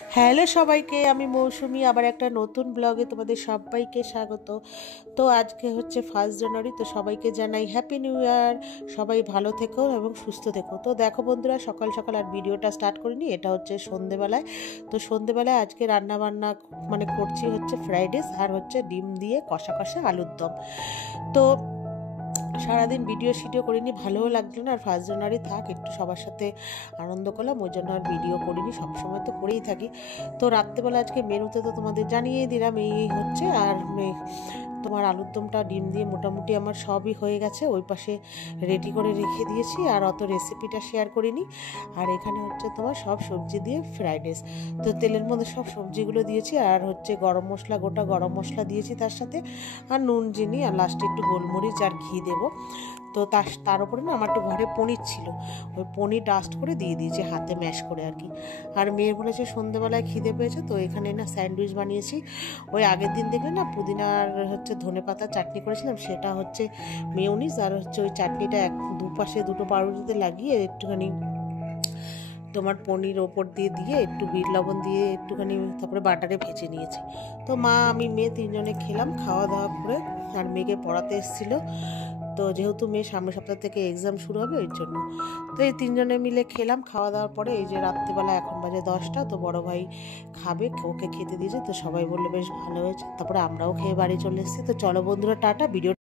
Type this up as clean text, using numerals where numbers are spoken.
Hello সবাইকে, আমি মৌসুমি। আবার একটা নতুন ব্লগে তোমাদের সবাইকে স্বাগত। তো আজকে হচ্ছে 1 জানুয়ারি, তো সবাইকে জানাই হ্যাপি নিউ ইয়ার। সবাই ভালো থেকো এবং সুস্থ থেকো। তো দেখো বন্ধুরা, সকাল সকাল আর ভিডিওটা স্টার্ট করিনি, এটা হচ্ছে সন্ধেবেলায়। তো সন্ধেবেলায় আজকে রান্না বান্না করছি হচ্ছে ফ্রাইড রাইস আর হচ্ছে ডিম দিয়ে কষা কষা আলুর দম। তো সারাদিন ভিডিও করিনি, ভালোও লাগলো না। আর 1 জানুয়ারি থাক, একটু সবার সাথে আনন্দ করলাম, ওই জন্য আর ভিডিও করিনি। সবসময় তো করেই থাকি। তো রাত্রেবেলা আজকে মেনুতে তো তোমাদের জানিয়েই দিলাম, এই হচ্ছে। আর তোমার আলুর দমটা ডিম দিয়ে মোটামুটি আমার সবই হয়ে গেছে, ওই পাশে রেডি করে রেখে দিয়েছি, আর অত রেসিপিটা শেয়ার করিনি। আর এখানে হচ্ছে তোমার সব সবজি দিয়ে ফ্রাইড রাইস। তো তেলের মধ্যে সব সবজিগুলো দিয়েছি, আর হচ্ছে গরম মশলা, গোটা গরম মশলা দিয়েছি তার সাথে, আর নুন, চিনি, আর লাস্টে একটু গোলমরিচ আর ঘি দেবো। তো তার উপরে না আমার একটু ঘরে পনির ছিল, ওই পনির ডাস্ট করে দিয়ে দিয়েছি হাতে ম্যাশ করে আর কি। আর মেয়ে বলেছে সন্ধেবেলায় খিদে পেয়েছে, তো এখানে না স্যান্ডউইচ বানিয়েছি। ওই আগের দিন দেখলে না পুদিনার হচ্ছে ধনেপাতা চাটনি করেছিলাম, সেটা হচ্ছে মেয়োনিজ, আর হচ্ছে ওই চাটনিটা দুপাশে দুটো পাউরুটিতে লাগিয়ে একটুখানি তোমার পনির ওপর দিয়ে দিয়ে একটু বিট লবণ দিয়ে একটুখানি তারপরে বাটারে ভেজে নিয়েছি। তো মা, আমি, মেয়ে তিনজনে খেলাম খাওয়া দাওয়া করে। আর মেয়েকে পড়াতে এসেছিলো, তো যেহেতু মেয়ে সামনের সপ্তাহ থেকে এক্সাম শুরু হবে ওই জন্য। তো এই তিনজনে মিলে খেলাম, খাওয়া দাওয়ার পরে এই যে রাত্রিবেলা এখন বাজে 10টা, তো বড় ভাই খাবে, ওকে খেতে দিয়েছে। তো সবাই বললো বেশ ভালো হয়েছে, তারপরে আমরাও খেয়ে বাড়ি চলে এসেছি। তো চলো বন্ধুরা, টাটা। ভিডিও